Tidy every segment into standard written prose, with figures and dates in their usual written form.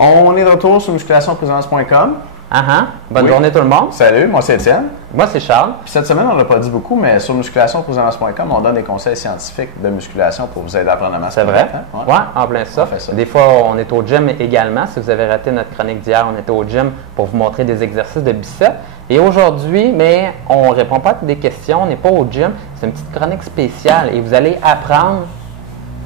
On est de retour sur musculationprésidence.com. Bonne journée tout le monde. Salut, moi c'est Étienne. Moi c'est Charles. Puis cette semaine, on n'a pas dit beaucoup, mais sur musculationprésidence.com, on donne des conseils scientifiques de musculation pour vous aider à prendre la masse. C'est vrai? Hein? Ouais, en plein ça. Des fois, on est au gym également. Si vous avez raté notre chronique d'hier, on était au gym pour vous montrer des exercices de biceps. Et aujourd'hui, mais on ne répond pas à des questions, on n'est pas au gym. C'est une petite chronique spéciale et vous allez apprendre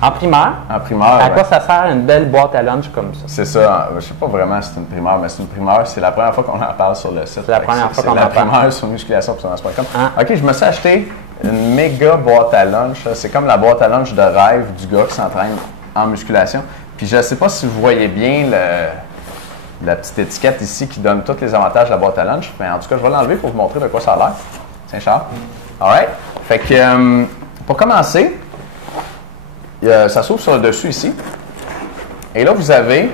en primaire. À quoi ça sert une belle boîte à lunch comme ça? C'est ça. Je ne sais pas vraiment si c'est une primaire, mais c'est une primaire. C'est la première fois qu'on en parle sur le site. C'est la première fois qu'on en parle. C'est la primaire sur musculationprésidence.com. OK, je me suis acheté une méga boîte à lunch. C'est comme la boîte à lunch de rêve du gars qui s'entraîne en musculation. Puis je ne sais pas si vous voyez bien la petite étiquette ici qui donne tous les avantages de la boîte à lunch. Mais en tout cas, je vais l'enlever pour vous montrer de quoi ça a l'air. Tiens, Charles. All right. Fait que pour commencer, ça s'ouvre sur le dessus ici. Et là, vous avez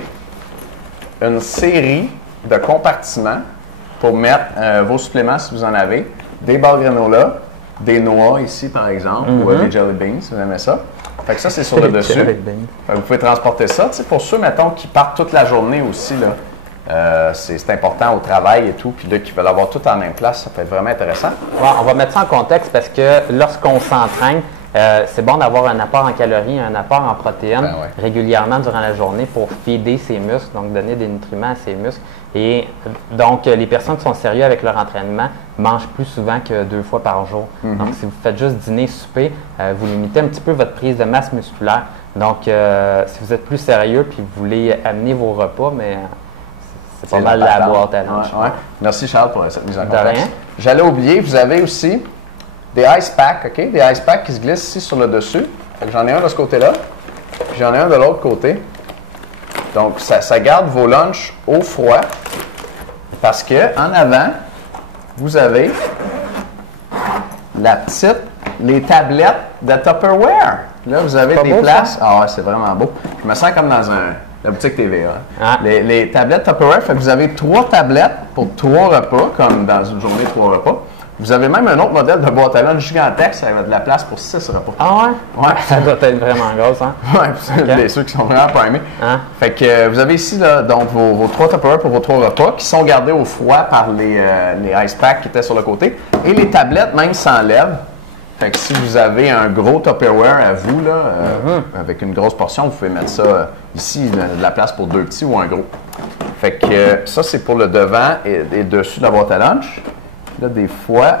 une série de compartiments pour mettre vos suppléments si vous en avez. Des barres granola, des noix ici par exemple, ou des jelly beans si vous aimez ça. Fait que ça, c'est sur le dessus. Fait que vous pouvez transporter ça. Tu sais, pour ceux, mettons, qui partent toute la journée aussi, là, c'est important au travail et tout, puis là, qui veulent avoir tout en même place, ça peut être vraiment intéressant. Ouais, on va mettre ça en contexte parce que lorsqu'on s'entraîne, c'est bon d'avoir un apport en calories, un apport en protéines régulièrement durant la journée pour feeder ses muscles, donc donner des nutriments à ses muscles. Et donc, les personnes qui sont sérieuses avec leur entraînement mangent plus souvent que 2 fois par jour. Donc, si vous faites juste dîner, souper, vous limitez un petit peu votre prise de masse musculaire. Donc, si vous êtes plus sérieux puis vous voulez amener vos repas, mais c'est pas mal la boîte à lunch. Ouais. Merci Charles pour cette mise en contexte. De rien. J'allais oublier, vous avez aussi des ice packs, OK? Des ice packs qui se glissent ici sur le dessus. J'en ai un de ce côté-là, puis j'en ai un de l'autre côté. Donc, ça garde vos lunchs au froid parce qu'en avant, vous avez les tablettes de Tupperware. Là, vous avez des places. Ah ouais, c'est vraiment beau. Je me sens comme dans la boutique TV. Les tablettes Tupperware, fait que vous avez 3 tablettes pour 3 repas, comme dans une journée 3 repas. Vous avez même un autre modèle de boîte à lunch gigantesque avec de la place pour 6 repas. Ah ouais? Ouais. Ça doit être vraiment gros, hein? Oui, ceux qui sont vraiment primés. Fait que vous avez ici là, donc vos 3 Tupperware pour vos 3 repas qui sont gardés au froid par les ice packs qui étaient sur le côté. Et les tablettes même s'enlèvent. Fait que si vous avez un gros Tupperware à vous, là, avec une grosse portion, vous pouvez mettre ça ici, de la place pour 2 petits ou un gros. Fait que ça, c'est pour le devant et dessus de la boîte à lunch. Là, des fois,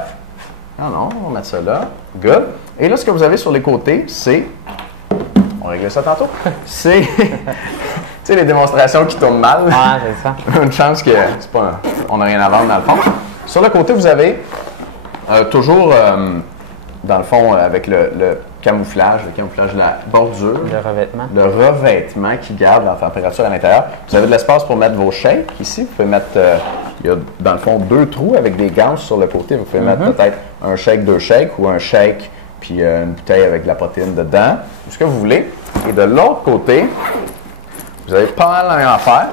non, on va mettre ça là. Good. Et là, ce que vous avez sur les côtés, c'est, on va régler ça tantôt, c'est, tu sais, les démonstrations qui tournent mal. Ah, c'est ça. Une chance que c'est pas, on n'a rien à vendre dans le fond. Sur le côté, vous avez toujours, dans le fond, avec le camouflage de la bordure. Le revêtement qui garde la température à l'intérieur. Vous avez de l'espace pour mettre vos shakes ici. Vous pouvez mettre, il y a dans le fond 2 trous avec des ganches sur le côté. Vous pouvez mettre peut-être un shake, 2 shakes ou un shake puis une bouteille avec de la protéine dedans. Tout ce que vous voulez. Et de l'autre côté, vous avez pas mal la même affaire,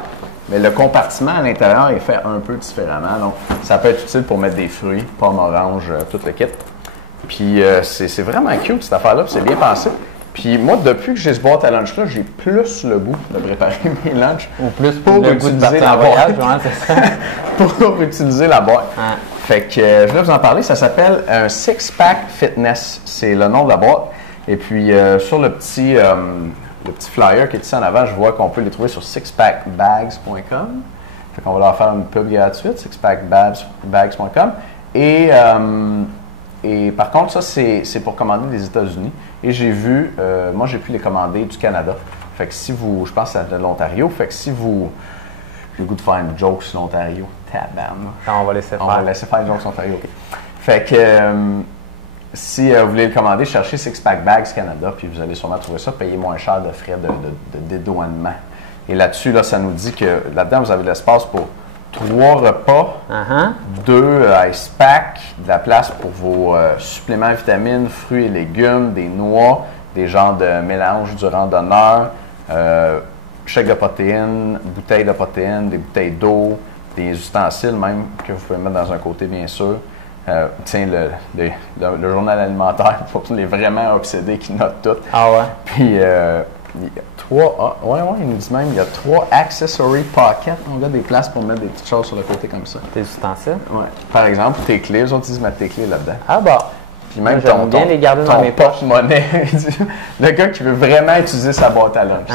mais le compartiment à l'intérieur est fait un peu différemment. Donc, ça peut être utile pour mettre des fruits, pommes, oranges, tout le kit. Puis c'est vraiment cute cette affaire-là, c'est bien pensé. Puis moi, depuis que j'ai ce boîte à lunch-là, j'ai plus le goût de préparer mes lunchs. Ou plus pour utiliser la boîte. Pour utiliser la boîte. Fait que je vais vous en parler, ça s'appelle un Six-Pack Fitness. C'est le nom de la boîte. Et puis sur le petit flyer qui est ici en avant, je vois qu'on peut les trouver sur sixpackbags.com. Fait qu'on va leur faire une pub gratuite, sixpackbags.com. Et par contre, ça, c'est pour commander des États-Unis. Et j'ai vu, moi, j'ai pu les commander du Canada. Fait que si vous, je pense que c'est de l'Ontario. Fait que si vous, j'ai le goût de faire une joke sur l'Ontario, tabam. On va laisser faire. On va laisser faire une joke sur l'Ontario, OK. Fait que si vous voulez le commander, cherchez Six Pack Bags Canada, puis vous allez sûrement trouver ça, payer moins cher de frais de dédouanement. Et là-dessus, là, ça nous dit que là-dedans, vous avez de l'espace pour 3 repas, 2 ice packs, de la place pour vos suppléments vitamines, fruits et légumes, des noix, des genres de mélange du randonneur, chèque de protéines, bouteilles de protéines, des bouteilles d'eau, des ustensiles même que vous pouvez mettre dans un côté bien sûr. Tiens, le journal alimentaire pour les vraiment obsédés qui notent tout. Ah ouais? Puis Il y a 3, il nous dit même, il y a 3 accessory pockets. On a des places pour mettre des petites choses sur le côté comme ça. Tes ustensiles? Oui. Par exemple, tes clés. Les autres disent mettre tes clés là-dedans. Ah bah. Puis même ton bien les garder dans mes porte-monnaie. Le gars qui veut vraiment utiliser sa boîte à lunch.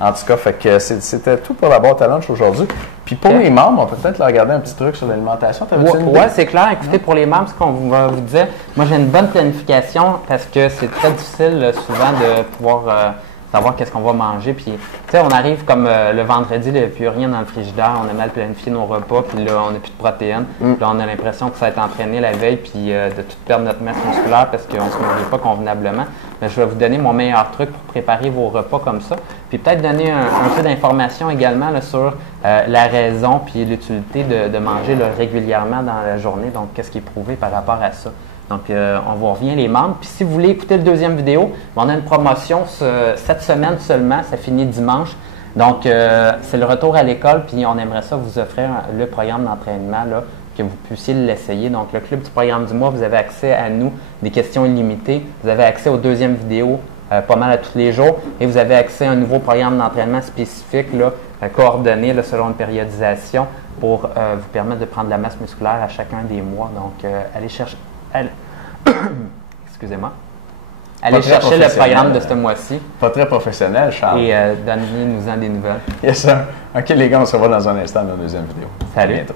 En tout cas, fait que c'était tout pour la boîte à lunch aujourd'hui. Puis pour les membres, on peut peut-être leur regarder un petit truc sur l'alimentation. Oui, c'est clair. Écoutez, pour les membres, ce qu'on va vous dire, moi j'ai une bonne planification parce que c'est très difficile souvent de pouvoir savoir qu'est-ce qu'on va manger. Puis, tu sais, on arrive comme le vendredi, il n'y a plus rien dans le frigidaire, on a mal planifié nos repas, puis là, on n'a plus de protéines. Puis là, on a l'impression que ça va être entraîné la veille, puis de tout perdre notre masse musculaire parce qu'on ne se nourrit pas convenablement. Mais je vais vous donner mon meilleur truc pour préparer vos repas comme ça. Puis peut-être donner un peu d'informations également là, sur la raison puis l'utilité de manger là, régulièrement dans la journée. Donc, qu'est-ce qui est prouvé par rapport à ça. Donc, on vous revient les membres. Puis, si vous voulez écouter le deuxième vidéo, on a une promotion cette semaine seulement. Ça finit dimanche. Donc, c'est le retour à l'école. Puis, on aimerait ça vous offrir le programme d'entraînement là, que vous puissiez l'essayer. Donc, le club du programme du mois, vous avez accès à nous, des questions illimitées. Vous avez accès aux deuxièmes vidéos pas mal à tous les jours. Et vous avez accès à un nouveau programme d'entraînement spécifique, là, coordonné là, selon une périodisation pour vous permettre de prendre de la masse musculaire à chacun des mois. Donc, allez chercher... Excusez-moi. Allez chercher le programme de ce mois-ci. Pas très professionnel, Charles. Et donnez-nous-en des nouvelles. Yes, sir. OK, les gars, on se revoit dans un instant dans la deuxième vidéo. Salut. À bientôt.